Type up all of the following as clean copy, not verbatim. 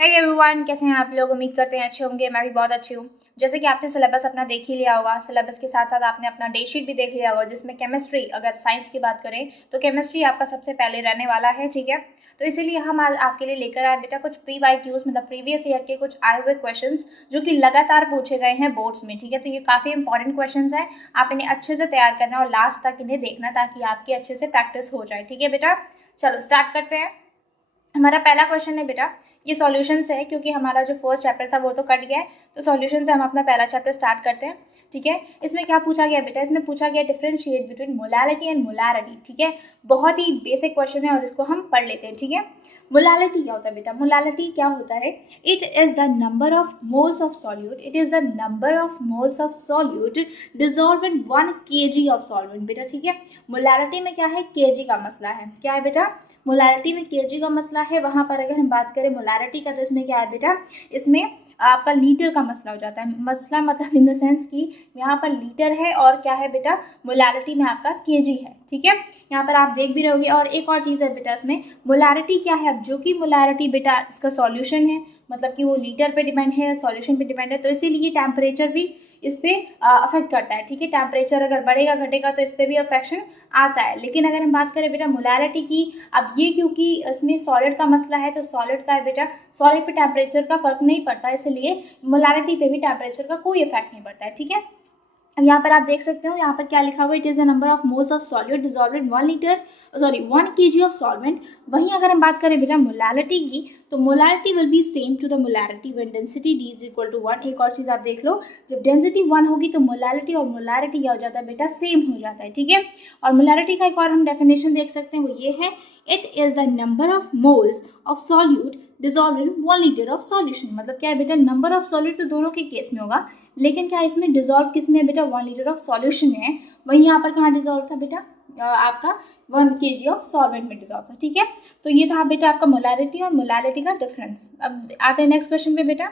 Hey everyone, कैसे हैं आप लोग। उम्मीद करते हैं अच्छे होंगे। मैं भी बहुत अच्छी हूँ। जैसे कि आपने सिलेबस अपना देख ही लिया होगा, सिलेबस के साथ साथ आपने अपना डे शीट भी देख लिया होगा, जिसमें केमिस्ट्री, अगर साइंस की बात करें तो केमिस्ट्री आपका सबसे पहले रहने वाला है। ठीक है, तो इसीलिए हम आज आपके लिए लेकर आए बेटा कुछ PYQs, मतलब प्रीवियस ईयर के कुछ आए हुए क्वेश्चंस जो कि लगातार पूछे गए हैं बोर्ड्स में। ठीक है, तो ये काफ़ी इंपॉर्टेंट क्वेश्चंस हैं। आप इन्हें अच्छे से तैयार करना और लास्ट तक इन्हें देखना, ताकि आपकी अच्छे से प्रैक्टिस हो जाए। ठीक है बेटा, चलो स्टार्ट करते हैं। हमारा पहला क्वेश्चन है बेटा, ये सॉल्यूशन से है, क्योंकि हमारा जो फर्स्ट चैप्टर था वो तो कट गया है, तो सॉल्यूशन से हम अपना पहला चैप्टर स्टार्ट करते हैं। ठीक है, इसमें क्या पूछा गया बेटा, इसमें पूछा गया differentiate between molality and molarity. ठीक है, बहुत ही बेसिक क्वेश्चन है और इसको हम पढ़ लेते हैं। ठीक है, मोलैलिटी क्या होता है बेटा, मोलैलिटी क्या होता है, it is the number of moles of solute, it is the number of moles of solute dissolve in 1 kg of solvent बेटा। ठीक है, मोलैलिटी में क्या है, केजी का मसला है। क्या है बेटा, मोलैरिटी में केजी का मसला है। वहाँ पर अगर हम बात करें मोलैरिटी का, तो इसमें क्या है बेटा, इसमें आपका लीटर का मसला हो जाता है। मसला मतलब इन द सेंस कि यहाँ पर लीटर है और क्या है बेटा, मोलैरिटी में आपका केजी है। ठीक है, यहाँ पर आप देख भी रहोगे। और एक और चीज़ है बेटा, इसमें मोलैरिटी क्या है, अब जो कि मोलैरिटी बेटा इसका सॉल्यूशन है, मतलब कि वो लीटर पे डिपेंड है, सॉल्यूशन पे डिपेंड है, तो इसीलिए टेम्परेचर भी इस पर अफेक्ट करता है। ठीक है, टेम्परेचर अगर बढ़ेगा घटेगा तो इस पर भी अफेक्शन आता है। लेकिन अगर हम बात करें बेटा मोलैरिटी की, अब ये क्योंकि इसमें सॉलिड का मसला है, तो सॉलिड का है बेटा, सॉलिड पे टेम्परेचर का फर्क नहीं पड़ता, इसलिए मोलैरिटी पे भी टेम्परेचर का कोई इफेक्ट नहीं पड़ता है। ठीक है, अब यहाँ पर आप देख सकते हो, यहाँ पर क्या लिखा हुआ है, it is the number of moles of solute dissolve in 1 kg of solvent. वहीं अगर हम बात करें बेटा मोलैलिटी की, तो molality will be same to the molarity when density D is equal to 1। एक और चीज़ आप देख लो, जब डेंसिटी 1 होगी तो मोलैलिटी और मोलैरिटी क्या हो जाता है बेटा, सेम हो जाता है। ठीक है, और मोलैरिटी का एक और हम डेफिनेशन देख सकते हैं, वो ये है, it is the number of moles of solute dissolve in 1 litre of solution. मतलब क्या है बेटा, नंबर ऑफ सॉल्यूट तो दोनों के केस में होगा, लेकिन क्या इसमें डिजॉल्व किस में है बेटा, 1 लीटर ऑफ सॉल्यूशन में है। वहीं यहाँ पर कहाँ डिजॉल्व था बेटा, आपका 1 kg ऑफ सॉल्वेंट में डिजॉल्व था। ठीक है, तो ये था बेटा आपका मोलैरिटी और मोलैलिटी का डिफरेंस। अब आते हैं नेक्स्ट क्वेश्चन पे बेटा।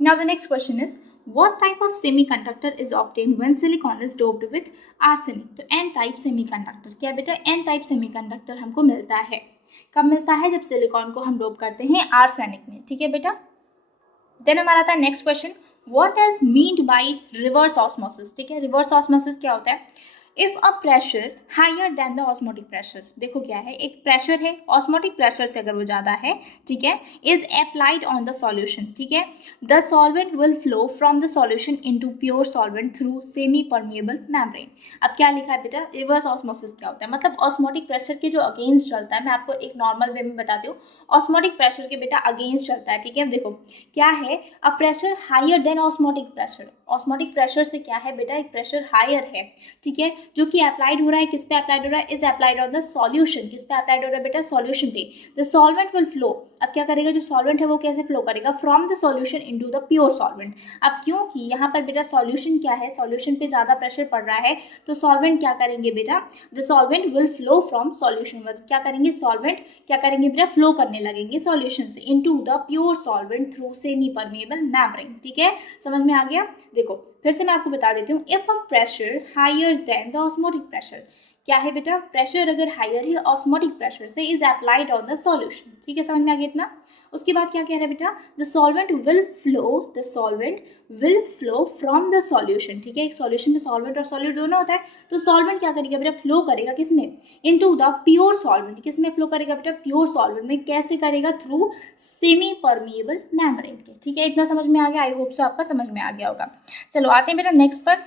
Now the next question is, what type of semiconductor is obtained when silicon is doped with arsenic? तो n टाइप सेमीकंडक्टर, क्या बेटा, n टाइप सेमीकंडक्टर हमको मिलता है। कब मिलता है, जब सिलिकॉन को हम डोप करते हैं आर्सेनिक में। ठीक है बेटा, देन हमारा था next question, what is meant by reverse osmosis. ठीक है, रिवर्स ऑस्मोसिस क्या होता है, if a pressure higher than the osmotic pressure. देखो क्या है, एक प्रेशर है, ऑस्मोटिक प्रेशर से अगर वो ज़्यादा है, ठीक है, is applied on the solution. ठीक है, the solvent will flow from the solution into pure solvent through semi permeable membrane. अब क्या लिखा है बेटा, रिवर्स ऑस्मोसिस क्या होता है, मतलब ऑस्मोटिक प्रेशर के जो अगेंस्ट चलता है। मैं आपको एक नॉर्मल वे में बताती हूँ, ऑस्मोटिक प्रेशर के बेटा अगेंस्ट चलता है। ठीक है, देखो क्या है, a pressure higher than osmotic pressure. Osmotic pressure से क्या है बेटा, एक प्रेशर हायर है। ठीक है, जो कि अप्लाइड हो रहा है, किस पे अप्लाइड हो रहा है, is applied on the solution. किस पे अप्लाइड हो रहा है बेटा, सॉल्यूशन पे। द सॉल्वेंट विल फ्लो, अब क्या करेगा, जो सॉल्वेंट है वो कैसे फ्लो करेगा, from the solution into the pure solvent. अब क्योंकि यहाँ पर बेटा सॉल्यूशन क्या है, सॉल्यूशन पे ज़्यादा प्रेशर पड़ रहा है, तो सॉल्वेंट क्या करेंगे बेटा, the solvent will flow from solution. मतलब क्या करेंगे, सॉल्वेंट क्या करेंगे बेटा, फ्लो करने लगेंगे सॉल्यूशन से into the pure solvent through semi permeable membrane. ठीक है, समझ में आ गया। देखो फिर से मैं आपको बता देती हूँ, if a pressure higher than the osmotic pressure, क्या है बेटा, प्रेशर अगर हायर है ऑस्मोटिक प्रेशर से, is applied on the solution. ठीक है, समझ में आ गया इतना। उसके बाद क्या कह रहा है बेटा, the solvent will flow, the solvent will flow from the solution. ठीक है, एक सॉल्यूशन में सॉल्वेंट और सॉल्यूट दोनों होता है, तो सॉल्वेंट क्या करेगा बेटा, फ्लो करेगा किसमें, इनटू द प्योर सॉल्वेंट। किसमें फ्लो करेगा बेटा, प्योर सॉल्वेंट में। कैसे करेगा, थ्रू सेमी परमिएबल मेम्ब्रेन के। ठीक है, इतना समझ में आ गया, आई होप सो आपका समझ में आ गया होगा। चलो आते हैं बेटा नेक्स्ट पर।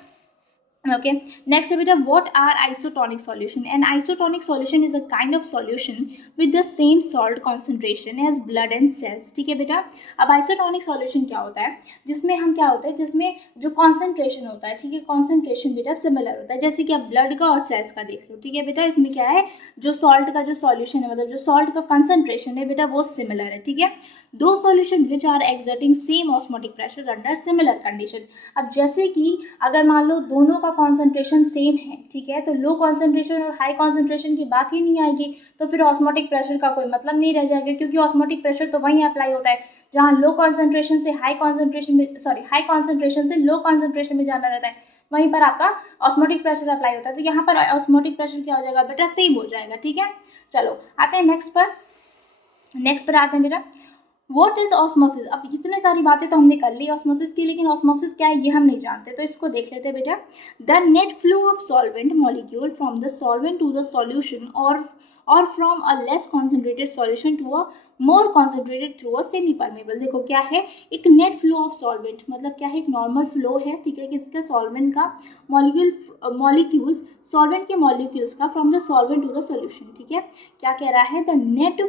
ओके, नेक्स्ट है बेटा, what are isotonic solution. An isotonic solution is a kind of solution with the same salt concentration as blood and cells. ठीक है बेटा, अब आइसोटोनिक सॉल्यूशन क्या होता है, जिसमें हम क्या होता है, जिसमें जो कॉन्सेंट्रेशन होता है, ठीक है, कॉन्सेंट्रेशन बेटा सिमिलर होता है, जैसे कि आप ब्लड का और सेल्स का देख लो। ठीक है बेटा, इसमें क्या है, जो सॉल्ट का जो सॉल्यूशन है, मतलब जो सॉल्ट का कंसंट्रेशन है बेटा, वो सिमिलर है। ठीक है, दो solution which are exerting same osmotic pressure under similar condition. अब जैसे कि अगर मान लो दोनों का कॉन्सेंट्रेशन सेम है, ठीक है, तो लो कॉन्सेंट्रेशन और हाई कॉन्सेंट्रेशन की बात ही नहीं आएगी, तो फिर ऑस्मोटिक प्रेशर का कोई मतलब नहीं रह जाएगा, क्योंकि ऑस्मोटिक प्रेशर तो वहीं अप्लाई होता है जहाँ लो कॉन्सेंट्रेशन से हाई कॉन्सेंट्रेशन में, सॉरी, हाई कॉन्सेंट्रेशन से लो कॉन्सेंट्रेशन में जाना रहता है, वहीं पर आपका ऑस्मोटिक प्रेशर अप्लाई होता है। तो यहाँ पर ऑस्मोटिक प्रेशर क्या हो जाएगा बेटा, सेम हो जाएगा। ठीक है, चलो आते हैं नेक्स्ट पर। नेक्स्ट पर आते हैं बेटा, व्हाट इज ऑस्मोसिस? अब इतने सारी बातें तो हमने कर ली ऑस्मोसिस की, लेकिन ऑस्मोसिस क्या है ये हम नहीं जानते, तो इसको देख लेते हैं बेटा। The net flow of solvent molecule from the solvent to the solution or from a less concentrated solution to a more concentrated through a semi permeable. देखो क्या है, एक नेट फ्लो ऑफ सॉल्वेंट मतलब क्या है, एक नॉर्मल फ्लो है, ठीक है, किसका, सॉल्वेंट का, मॉलिक्यूल्स सॉल्वेंट के मॉलिक्यूल्स का from the solvent to the solution, ठीक है। क्या कह रहा है, द नेट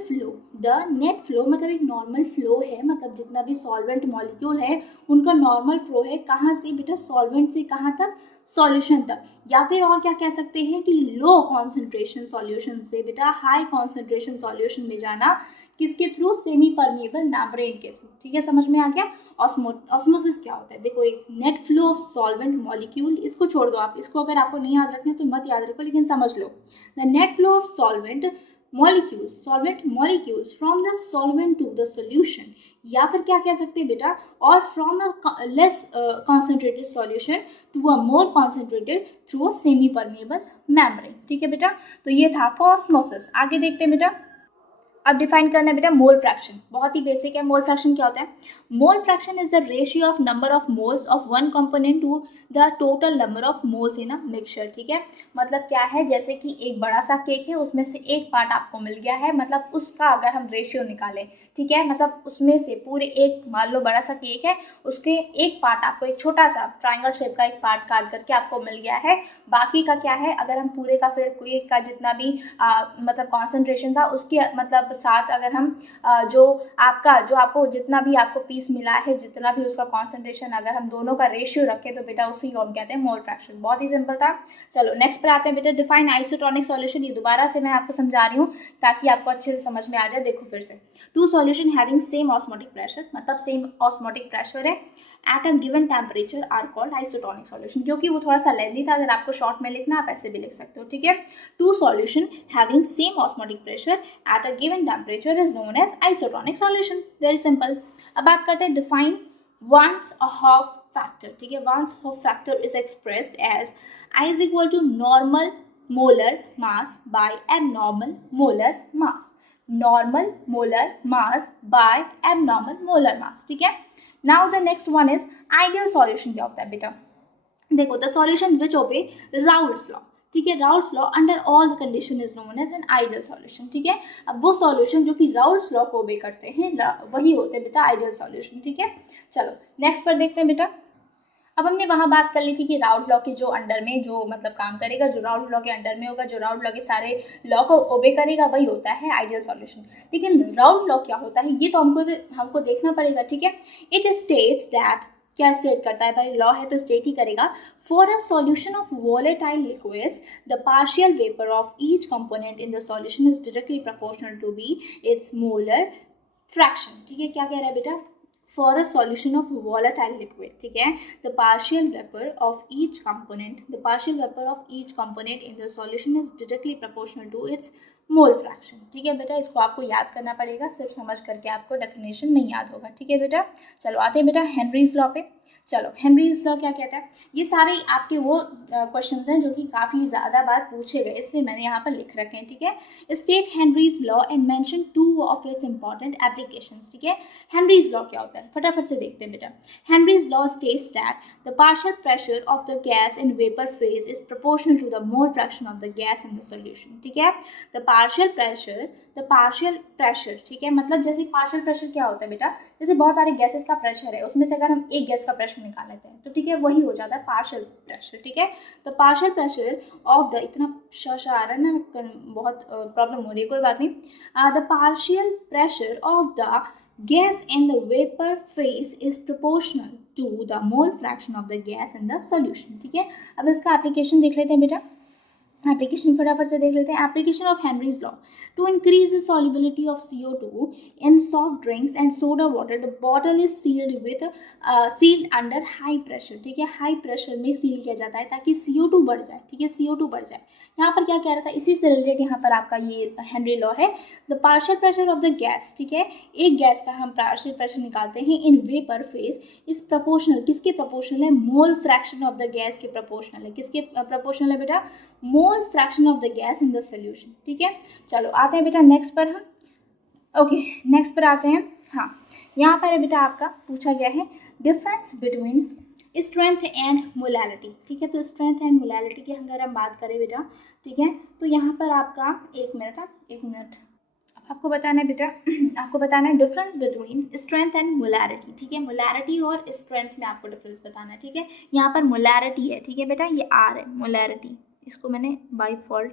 फ्लो मतलब एक नॉर्मल फ्लो है, मतलब जितना भी सॉल्वेंट मॉलिक्यूल है उनका नॉर्मल फ्लो है, कहाँ से बेटा, सॉल्वेंट से कहाँ तक, सॉल्यूशन तक, या फिर और क्या कह सकते हैं कि लो कॉन्सेंट्रेशन सॉल्यूशन से बेटा हाई कॉन्सेंट्रेशन सॉल्यूशन में जाना, किसके थ्रू, सेमी परमेबल मेम्ब्रेन के थ्रू, ठीक है, समझ में आ गया। ऑस्मोसिस क्या होता है, देखो एक net flow of solvent molecule, इसको छोड़ दो आप, इसको अगर आपको नहीं याद रखना तो मत याद रखो, लेकिन समझ लो, the net flow of solvent molecules from the solvent to the solution, या फिर क्या कह सकते हैं बेटा, or from a less concentrated solution to a more concentrated through a semi permeable membrane, ठीक है बेटा। तो ये था आपका ऑस्मोसिस। आगे देखते हैं बेटा, अब डिफाइन करना है बेटा मोल फ्रैक्शन, बहुत ही बेसिक है। मोल फ्रैक्शन क्या होता है, mole fraction is the ratio of number of moles of one component to the total number of moles in a mixture, ठीक है। मतलब क्या है, जैसे कि एक बड़ा सा केक है, उसमें से एक पार्ट आपको मिल गया है, मतलब उसका अगर हम रेशियो निकालें, ठीक है, मतलब उसमें से पूरे एक, मान लो बड़ा सा केक है, उसके एक पार्ट आपको, एक छोटा सा ट्राइंगल शेप का एक पार्ट काट करके आपको मिल गया है, बाकी का क्या है, अगर हम पूरे का फिर केक का जितना भी मतलब कॉन्सेंट्रेशन था उसके मतलब साथ अगर हम जो आपको जितना भी आपको पीस मिला है, जितना भी उसका कॉन्सेंट्रेशन, अगर हम दोनों का रेशियो रखें तो बेटा उसी को हम कहते हैं मोल फ्रैक्शन। बहुत ही सिंपल था। चलो नेक्स्ट पर आते हैं बेटा, डिफाइन आइसोटोनिक सॉल्यूशन। ये दोबारा से मैं आपको समझा रही हूँ ताकि आपको अच्छे से समझ में आ जाए। देखो फिर से, two solution having same osmotic pressure, मतलब सेम ऑस्मोटिक प्रेशर है, at a given temperature are called isotonic solution. क्योंकि वो थोड़ा सा लेंथी था, अगर आपको शॉर्ट में लिखना आप ऐसे भी लिख सकते हो, ठीक है। Two solution having same osmotic pressure at a given temperature is known as isotonic solution. Very simple. अब बात करते हैं डिफाइन वंस हॉफ फैक्टर, ठीक है। Once Hoff factor is expressed as I is equal to normal molar mass by abnormal molar mass, normal molar mass by abnormal molar mass, ठीक है। Now the next one is ideal solution। क्या होता है बेटा, देखो the solution which ओबे Raoul's law, ठीक है। Raoult's law under all the condition is known as an ideal solution, ठीक है। अब वो सॉल्यूशन जो कि राउल्स लॉ को ओबे करते हैं वही होते हैं बेटा आइडियल सॉल्यूशन, ठीक है। चलो नेक्स्ट पर देखते हैं बेटा। अब हमने वहाँ बात कर ली थी कि राउल्ट लॉ के जो अंडर में जो मतलब काम करेगा, जो राउल्ट लॉ के अंडर में होगा, जो राउल्ट लॉ के सारे लॉ को ओबे करेगा, वही होता है आइडियल सॉल्यूशन। लेकिन राउल्ट लॉ क्या होता है ये तो हमको देखना पड़ेगा, ठीक है। इट स्टेट्स दैट, क्या स्टेट करता है भाई, लॉ है तो स्टेट ही करेगा। For a solution of volatile liquids the partial vapour of each component in the solution is directly proportional to be its molar fraction, ठीक है। क्या कह रहा है बेटा, for a solution of volatile liquid, ठीक है, the partial vapor of each component in the solution is directly proportional to its mole fraction, ठीक है बेटा। इसको आपको याद करना पड़ेगा, सिर्फ समझ करके आपको डेफिनेशन नहीं याद होगा, ठीक है बेटा। चलो आते हैं बेटा हेनरीज लॉ पे। चलो हेनरीज लॉ क्या कहता है, ये सारे आपके वो क्वेश्चंस हैं जो कि काफ़ी ज़्यादा बार पूछे गए, इसलिए मैंने यहाँ पर लिख रखे हैं, ठीक है। State Henry's law and mention two of its important applications, ठीक है। हेनरीज लॉ क्या होता है फटाफट से देखते हैं बेटा। Henry's law states that the partial pressure of the gas in vapour phase is proportional to the mole fraction of the gas in the solution, ठीक है। द पार्शियल प्रेशर, ठीक है, मतलब जैसे पार्शियल प्रेशर क्या होता है बेटा, जैसे बहुत सारे गैसेस का प्रेशर है, उसमें से अगर हम एक गैस का प्रेशर निकाल लेते हैं तो ठीक है वही हो जाता है पार्शियल प्रेशर, ठीक है। The partial pressure of the, इतना आ रहा है ना, बहुत प्रॉब्लम हो रही है, कोई बात नहीं। The partial pressure of the gas in the vapor phase is proportional to the mole fraction of the gas in the solution, ठीक है। अब इसका एप्लीकेशन देख लेते हैं बेटा, एप्लीकेशन फटाफट से देख लेते हैं। Application of Henry's law, to increase the solubility of CO2 in soft drinks and soda water the bottle is sealed under high pressure, ठीक है। हाई प्रेशर में सील किया जाता है ताकि CO2 बढ़ जाए, ठीक है, CO2 बढ़ जाए। यहाँ पर क्या कह रहा था, इसी से रिलेटेड यहाँ पर आपका ये हेनरी लॉ है। The partial pressure of the gas, ठीक है, एक गैस का हम पार्शियल प्रेशर निकालते हैं इन वेपर फेज इज प्रोपोर्शनल, किसके प्रोपोर्शनल है, mole fraction of the gas के प्रोपोर्शनल है, किसके प्रोपोर्शनल है बेटा, मोल fraction of the gas in the solution, ठीक है। चलो आते हैं बेटा नेक्स्ट पर हम, ओके नेक्स्ट पर आते हैं। हाँ, यहाँ पर बेटा आपका पूछा गया है difference between strength and molality, ठीक है। तो स्ट्रेंथ एंड मोलैलिटी की अगर हम बात करें बेटा, ठीक है, तो यहाँ पर आपका एक मिनट आपको बताना है बेटा, आपको बताना है difference between strength and molarity, ठीक है। मोलैरिटी और स्ट्रेंथ में आपको डिफरेंस बताना है, ठीक है। यहाँ पर मोलैरिटी है, ठीक है बेटा, ये आर है मोलैरिटी, इसको मैंने बाय फॉल्ट,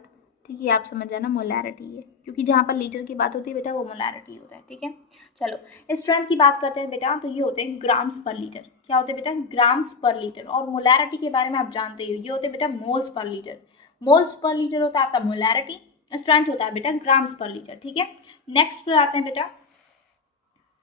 ठीक है, आप समझ जाना मोलैरिटी है, क्योंकि जहाँ पर लीटर की बात होती है बेटा वो मोलैरिटी होता है, ठीक है। चलो स्ट्रेंथ की बात करते हैं बेटा, तो ये होते हैं ग्राम्स पर लीटर। क्या होते हैं बेटा? ग्राम्स पर लीटर। और मोलैरिटी के बारे में आप जानते ही हो, ये होते हैं बेटा moles per litre. Moles per litre होता है आपका मोलैरिटी, स्ट्रेंथ होता है बेटा ग्राम्स पर लीटर, ठीक है। नेक्स्ट पर आते हैं बेटा,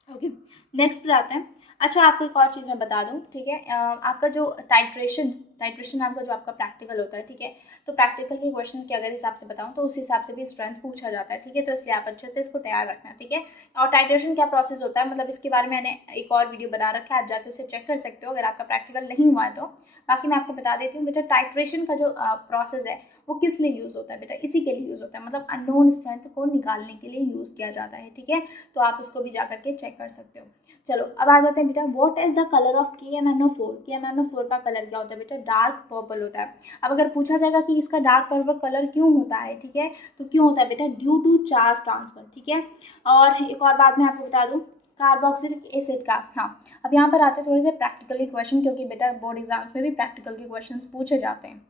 ओके, नेक्स्ट पर आते हैं। अच्छा आपको एक और चीज़ मैं बता दूं, ठीक है, आपका जो टाइट्रेशन आपका जो आपका प्रैक्टिकल होता है, ठीक है, तो प्रैक्टिकल के क्वेश्चन के अगर हिसाब से बताऊं तो उस हिसाब से भी स्ट्रेंथ पूछा जाता है, ठीक है। तो इसलिए आप अच्छे से इसको तैयार रखना, ठीक है। और टाइट्रेशन क्या प्रोसेस होता है, मतलब इसके बारे में मैंने एक और वीडियो बना रखा है, आप जाके उसे चेक कर सकते हो अगर आपका प्रैक्टिकल नहीं हुआ है तो। बाकी मैं आपको बता देती हूँ बेटा, टाइट्रेशन का जो प्रोसेस है वो किस लिए यूज़ होता है बेटा, इसी के लिए यूज़ होता है, मतलब अननोन स्ट्रेंथ को निकालने के लिए यूज़ किया जाता है, ठीक है। तो आप उसको भी जा करके चेक कर सकते हो। चलो अब आ जाते हैं बेटा, what is the colour of KMnO4। KMnO4 का कलर क्या होता है बेटा? डार्क पर्पल होता है। अब अगर पूछा जाएगा कि इसका डार्क पर्पल कलर क्यों होता है, ठीक है, तो क्यों होता है बेटा? ड्यू टू चार्ज ट्रांसफर, ठीक है। और एक और बात मैं आपको बता दूं, कार्बोक्सिलिक एसिड का, हाँ, अब यहाँ पर आते हैं थोड़े से प्रैक्टिकल के क्वेश्चन, क्योंकि बेटा बोर्ड एग्जाम्स में भी प्रैक्टिकल के क्वेश्चन पूछे जाते हैं।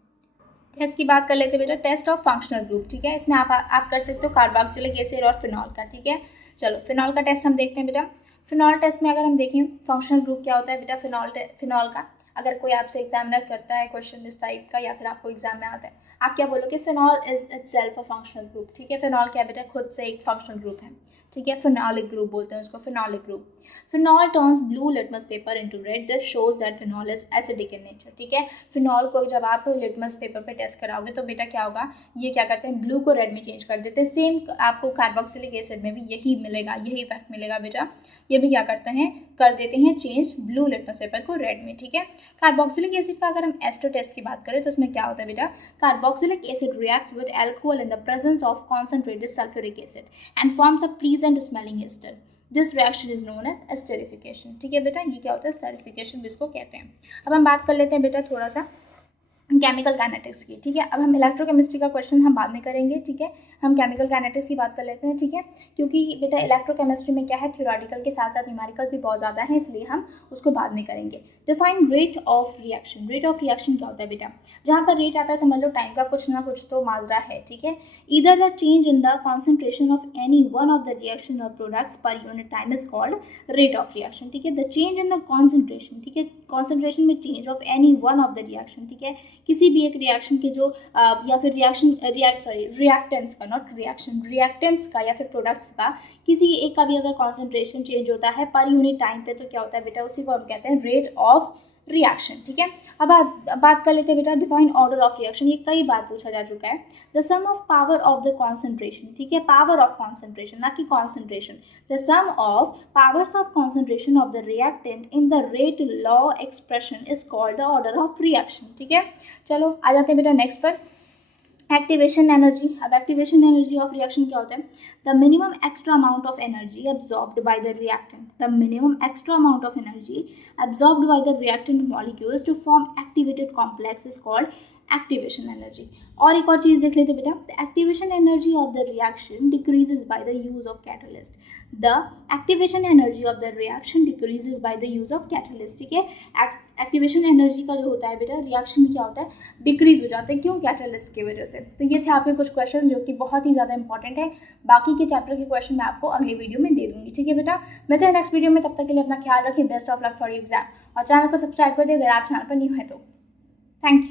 टेस्ट की बात कर लेते हैं बेटा, टेस्ट ऑफ फंक्शनल ग्रुप, ठीक है। इसमें आप कर सकते हो कार्बोक्सिलिक एसिड और फिनॉल का, ठीक है। चलो फिनॉल का टेस्ट हम देखते हैं बेटा। फिनॉल टेस्ट में अगर हम देखें फंक्शनल ग्रुप क्या होता है बेटा, फिनॉल का अगर कोई आपसे एग्जामिनर करता है क्वेश्चन इस टाइप का, या फिर आपको एग्जाम में आता है, आप क्या बोलोगे? Phenol is itself a functional group, ठीक है। फिनॉल क्या बेटा? खुद से एक फंक्शनल ग्रुप है, ठीक है। फिनॉलिक ग्रुप बोलते हैं उसको, phenolic group. Phenol turns blue litmus paper into red, this shows that phenol is acidic in nature, ठीक है। फिनॉल को जब आप लिटमस पेपर पे टेस्ट कराओगे तो बेटा क्या होगा, ये क्या करते हैं, ब्लू को रेड में चेंज कर देते हैं। सेम आपको कार्बोक्सिलिक एसिड में भी यही मिलेगा, यही इफेक्ट मिलेगा बेटा, ये भी क्या करते हैं, कर देते हैं चेंज ब्लू लिटमस पेपर को रेड में, ठीक है। कार्बोक्सिलिक एसिड का अगर हम एस्टर टेस्ट की बात करें तो उसमें क्या होता है बेटा, carboxylic acid reacts with alcohol in the presence of concentrated sulphuric acid and forms a pleasant smelling ester. This reaction is known as esterification, ठीक है बेटा, ये क्या होता है, एस्टेरिफिकेशन भी इसको कहते हैं। अब हम बात कर लेते हैं बेटा थोड़ा सा केमिकल काइनेटिक्स की, ठीक है। अब हम इलेक्ट्रोकेमिस्ट्री का क्वेश्चन हम बाद में करेंगे, ठीक है। हम केमिकल काइनेटिक्स की बात कर लेते हैं, ठीक है, क्योंकि बेटा इलेक्ट्रोकेमिस्ट्री में क्या है, थ्योरेटिकल के साथ साथ न्यूमेरिकल्स भी बहुत ज़्यादा है, इसलिए हम उसको बाद में करेंगे। Define rate of reaction. Rate of reaction क्या होता है बेटा? जहाँ पर रेट आता है समझ लो टाइम का कुछ ना कुछ तो माजरा है, ठीक है। Either the change in the concentration of any one of the reaction or products per unit time is called rate of reaction, ठीक है। The change in the concentration, ठीक है, कॉन्सेंट्रेशन में change of any one of the reaction, ठीक है, किसी भी एक रिएक्शन के जो या फिर रिएक्टेंट्स का, नॉट रिएक्शन, रिएक्टेंट्स का या फिर प्रोडक्ट्स का किसी एक का भी अगर कॉन्सेंट्रेशन चेंज होता है पर यूनिट टाइम पे तो क्या होता है बेटा, उसी को हम कहते हैं रेट ऑफ रिएक्शन, ठीक है। अब बात कर लेते हैं बेटा डिफाइन ऑर्डर ऑफ रिएक्शन। ये कई बार पूछा जा चुका है। The sum of power of the concentration, ठीक है, पावर ऑफ कॉन्सेंट्रेशन, ना कि concentration. The sum of powers of concentration of the reactant in the rate law expression is called the order of reaction, ठीक है। चलो आ जाते हैं बेटा नेक्स्ट पर, एक्टिवेशन एनर्जी। अब एक्टिवेशन एनर्जी ऑफ रिएक्शन क्या होता है? The minimum extra amount of energy absorbed by the reactant, the minimum extra amount of energy absorbed by the reactant molecules to form activated complex is called activation energy. और एक और चीज़ देख लेते बेटा, the activation energy of the reaction decreases by the use of catalyst. The activation energy of the reaction decreases by the use of catalyst, ठीक है। Activation energy का जो होता है बेटा रिएक्शन में क्या होता है, डिक्रीज हो जाता है, क्यों? कैटलिस्ट की वजह से। तो ये थे आपके कुछ क्वेश्चन जो कि बहुत ही ज़्यादा इंपॉर्टेंट है। बाकी के चैप्टर के क्वेश्चन मैं आपको अगले वीडियो में दे दूंगी, ठीक है बेटा। मिलते हैं नेक्स्ट वीडियो में, तब तक के लिए अपना ख्याल रखिए। Best of luck for exam, और चैनल को सब्सक्राइब कर दिए अगर आप चैनल पर न्यू है तो। Thank you.